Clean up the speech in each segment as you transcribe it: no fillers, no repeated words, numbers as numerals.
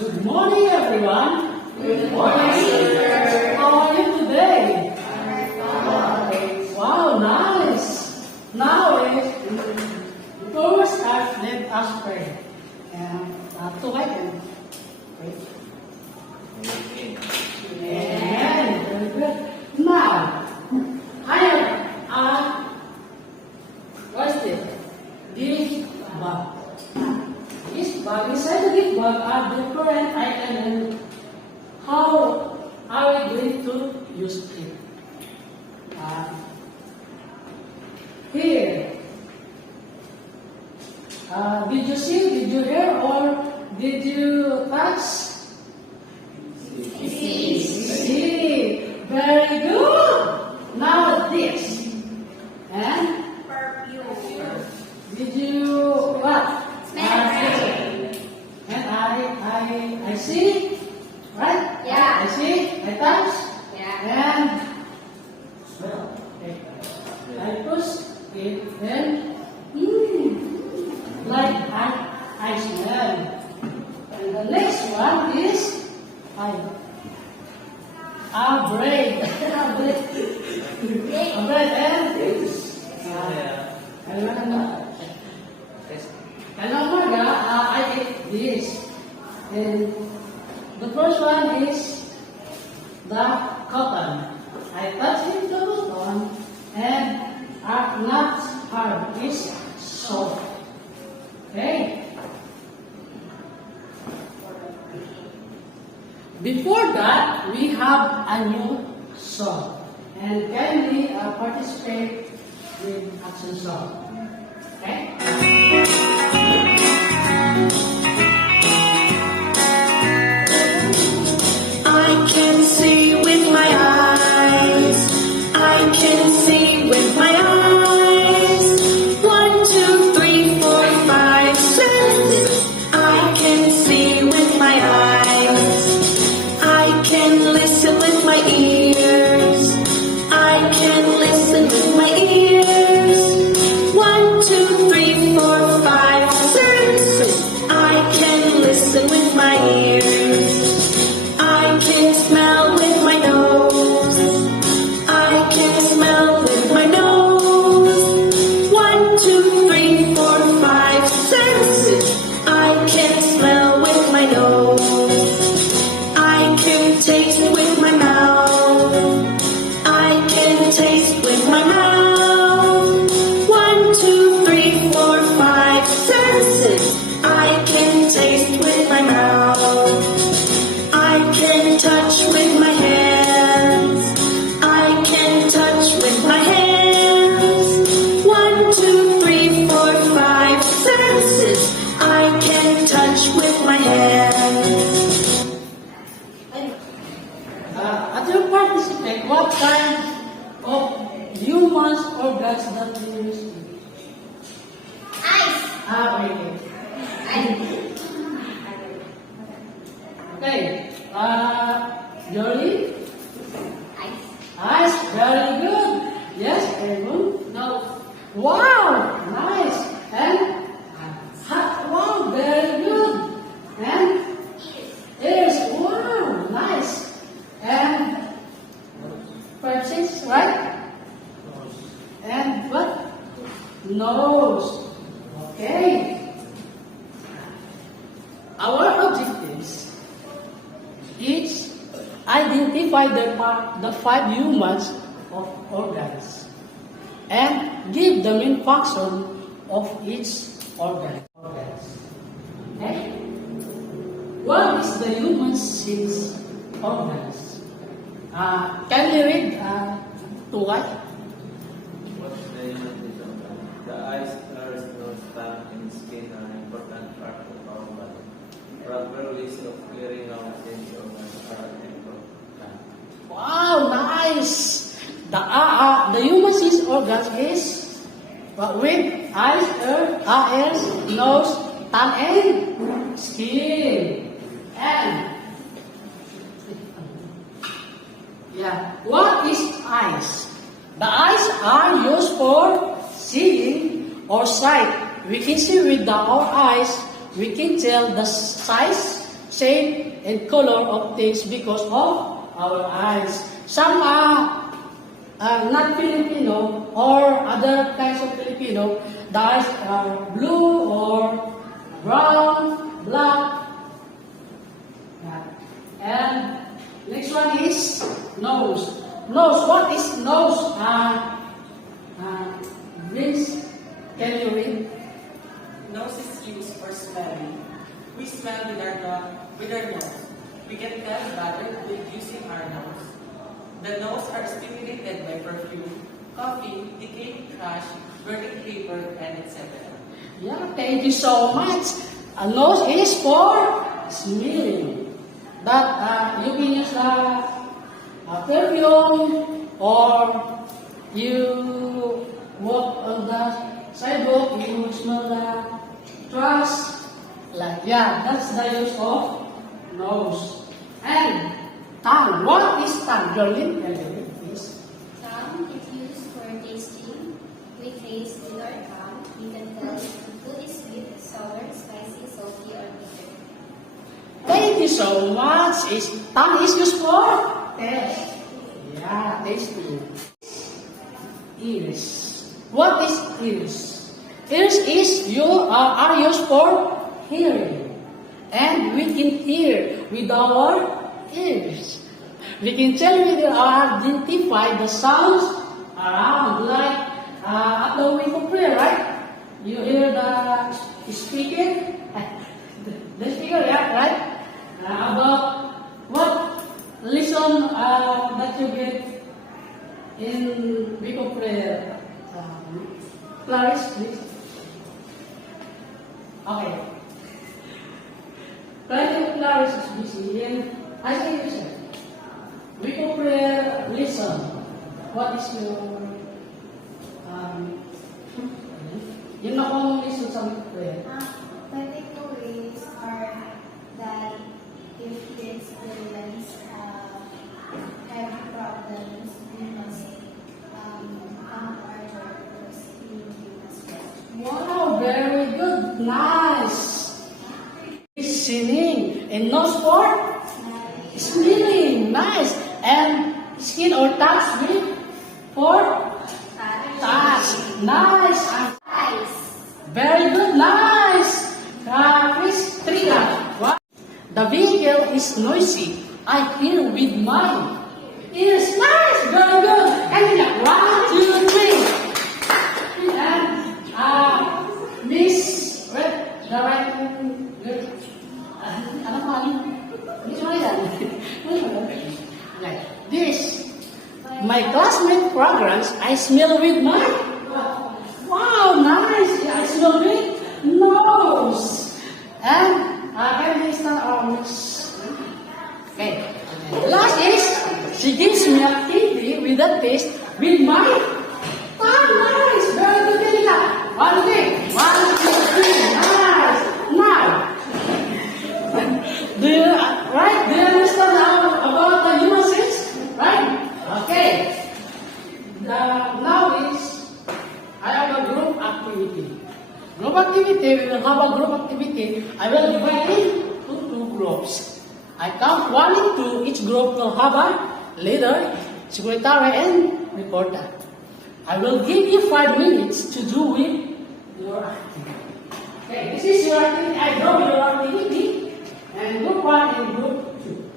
Good morning, everyone. Good morning, sir. How are you today? Wow, nice. Now, before we start, let us pray. To I can pray. Amen. Very good. Now, I have what's this? Gift bag. Gift bag. Inside the gift bag are different items and how are we going to use it? Here. Did you see? Did you hear? Or did you touch? See. Very good. Now this. And? Did you what? And I see. Right? Yeah. I see. I touch. Yeah. And well, okay. I push it and like I smell. And the next one is I bread. A bread and I eat this. And the first one is the cotton. I touch it the cotton and are not hard. It's soft. Okay. Before that, we have a new song. And can we participate with action song? Okay? I can see with my eyes. I can see with my eyes. 1, 2, 3, 4, 5, 6. I can see with my eyes. I can listen with my ears. I can listen with my ears. 1, 2, 3, 4, 5, 6. I can listen with my ears. I can smell with my nose. I can smell with my nose. 1, 2, 3, 4, 5, 6. I can smell with my nose. I can taste with my mouth. I can taste with my mouth. 1, 2, 3, 4, 5, 6. I can taste with my mouth. I can touch with my hands. I can touch with my hands. 1, 2, 3, 4, 5, 6. I can touch with my hands. At your participate, what kind of humans organs that you use? Okay. Okay. Jolly? Eyes. Very good. Yes, Raymond? No. Wow, nice. And wow, very good. And ears. Wow, nice. And 5, 6, right? And what? Nose. Okay. Our objectives is identify the 5 humans of organs and give the main function of each organs. Okay? What is the human sense organs? Can we read to what? What's the unit of the eyes, ears, nose, tongue, and skin are an important part of our body. Proper ways of clearing out these organs are important. Wow, nice! The human sense organs is with eyes, ears, nose, tongue, and skin. And what is eyes? The eyes are used for seeing or sight. We can see with our eyes. We can tell the size, shape and color of things because of our eyes. Some are not Filipino or other kinds of Filipino. The eyes are blue or brown, black. Yeah. And next one is nose. Nose. What is nose? Vince, can you read? Nose is used for smelling. We smell with our nose. We can tell better with using our nose. The nose are stimulated by perfume, coffee, decaying trash, burning paper, and etc. Yeah, thank you so much. A nose is for smelling. But you can use a perfume or you walk on the sidewalk, you smell the trash. Like, yeah, that's the use of nose. And tongue. What is tongue? Jolene, can you read, please? Tongue is used for tasting. We taste with our tongue. We can tell if the food is sweet, sour, spicy, salty, or bitter. Thank you so much. Tongue is used for taste. Yeah, tasting. Ears. What is ears? Ears are used for hearing. And we can hear with our ears. We can tell we identify the sounds around, like at the wake of prayer, right? You hear the speaker, yeah, right? About what lesson that you get in week of prayer. Clarice, please. Okay. Clarice is busy, and I say you, sir. Week of prayer, listen. What is your yung nakong listen sa week of prayer? My takeaways are that if kids realize have problems, we must come to our church we must rest. Wow, very good. Nice. Listening and no sport? Smelling. Nice. And skin or touch with? For? Touch. Nice. Eyes. Very good. Nice. Chris, trigger. What? The vehicle is noisy. I hear with my ears. Nice. Very good. And then 1, 2, 3. And Miss, the right good. Ano pa? Miss Ryan. Like this. My classmate programs, I smell with my. Wow, nice. I smell with nose. And can we start our next? Okay. Last is she gives me activity with the taste with my tongue. Nice. Very good, Lila. One thing. 1, 2, 3. Nice. Now, do you understand about the human sense? Right? Okay. Now is I have a group activity. Group activity, we will have a group activity. I will divide into 2 groups. I count 1 and 2. Each group will have a leader, secretary, and reporter. I will give you 5 minutes to do with your activity. Okay, this is your activity. I draw your activity. And group 1 and group 2.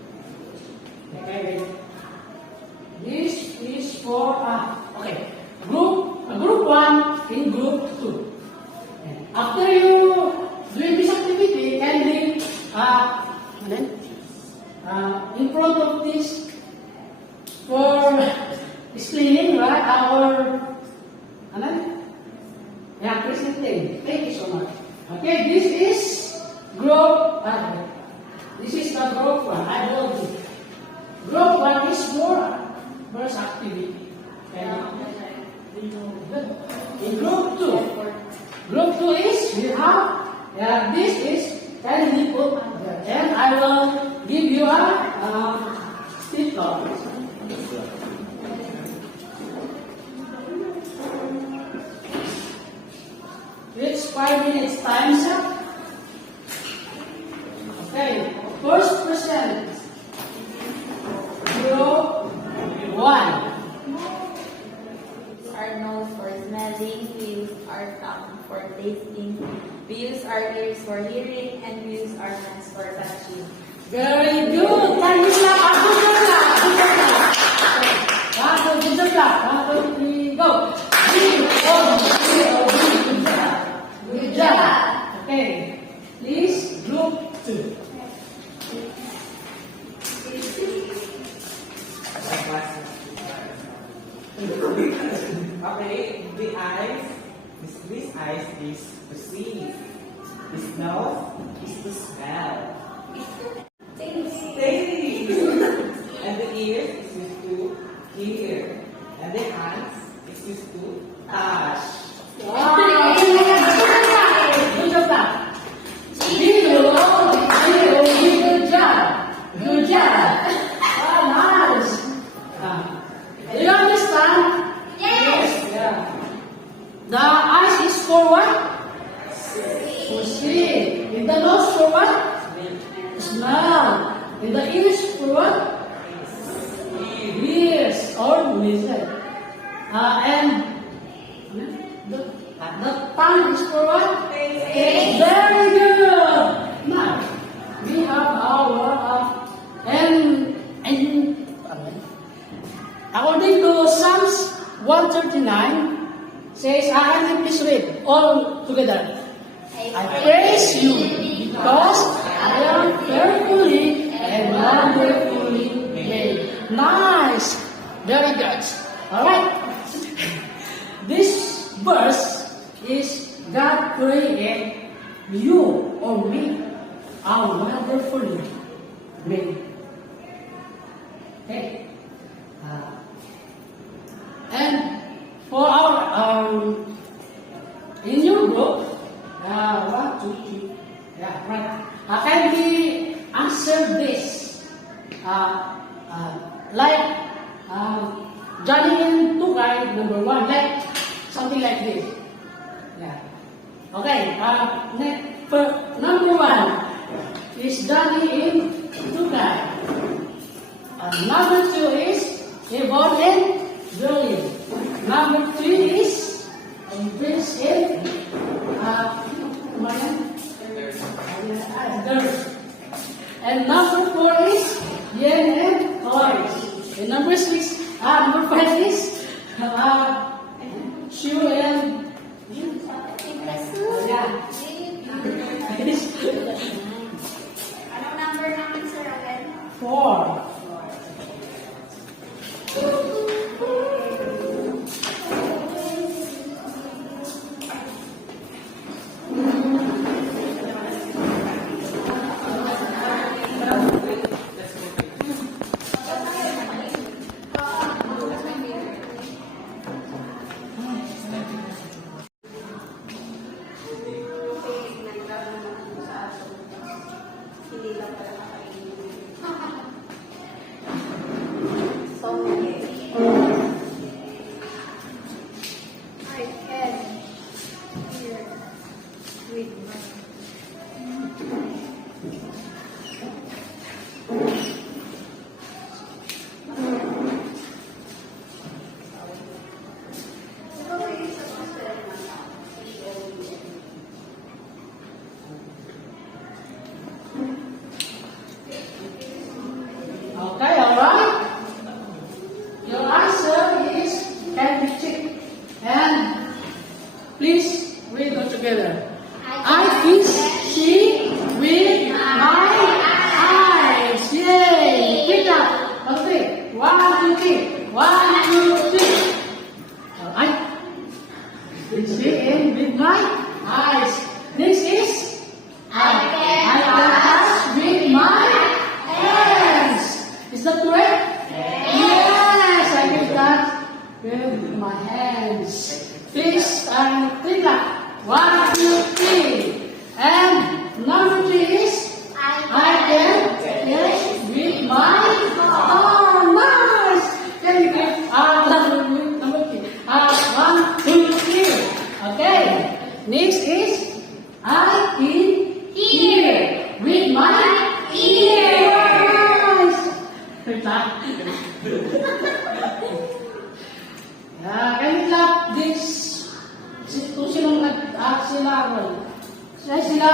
Okay, this is for okay. Group 1 and group 2. After you doing this activity, can we in front of this for explaining, right, our presenting. Thank you so much. Okay, this is group. This is the group 1. I told you. Group 1 is for first activity. Okay. In group 2. Group 2 is we have this is can we put and I will give you a sticker. It's 5 minutes time, sir. Okay. First We use our ears for hearing and we use our hands for touching. Very good. Can you clap? Good clap. Good clap. 1, 2, 3, go. Good job. Okay. Please group 2. Okay, the eyes, this eyes is to see. This nose is to smell. Taste. And the ears is used to hear. And the hands is used to touch. Wow. Good job. Good job. Good job. Nice. Do you understand? Yes. Yeah. The eyes is for what? For see. And the nose for what? Smell. And the ears for what? Ears or listen. And the tongue is for what? Taste. Very good. Now we have our and according to Psalms 139 says, and please read all together. I praise you because I am carefully and wonderfully made. Nice. Very good. Alright. This verse is God created you or me are wonderfully made. Okay. And for our in your group, 1, 2, 3, yeah, right. Can we answer this? Like Johnny and Tugay, number 1, like something like this. Yeah. Okay. Number 1 is Johnny and Tugay. Number 2 is Yvonne and Julie. Number 3 is Prince and girls. And number 4 is Yen and Chloe. And number 5 is Shu and Anong number namin, Sir Ravel? 4. Hindi lang pala kakainin. I can hear with my Okay, alright? Your answer is can be checked. And please read all together. I can see with my eyes. Yay! Pick up. Okay. 1, 2, 3. 1, 2, 3. Alright. You see in with my eyes. This is I can touch with my hands. Is that correct? Yes, I can touch with my hands. Please, think like 1, 2, 3. And number 3 is I can touch with my nice. Can you give number 3? 1, 2, 3. Okay. Next is I can hear with my ears. Can you clap this? Kung sinong nag-act sila, Say sila.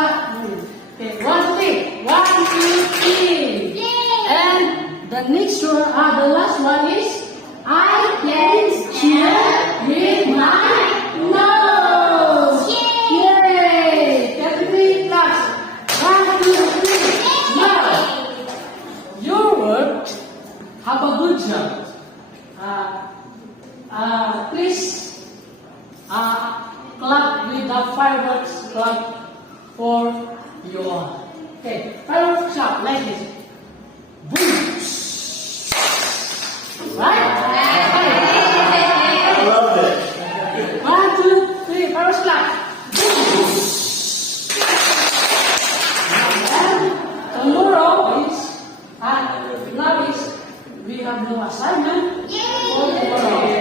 Okay, 1, 2, 3. 1, 2, 3. And the next one, the last one is I can cheer with my nose. Yay! Everybody claps. 1, 2, 3. Now, your word have a good job. Please clap with the fireworks clap for you all. Okay, fireworks clap like this. Boom! Right? I love it. 1, 2, 3, fireworks clap. Boom! And tomorrow is, now is, we have no assignment for tomorrow.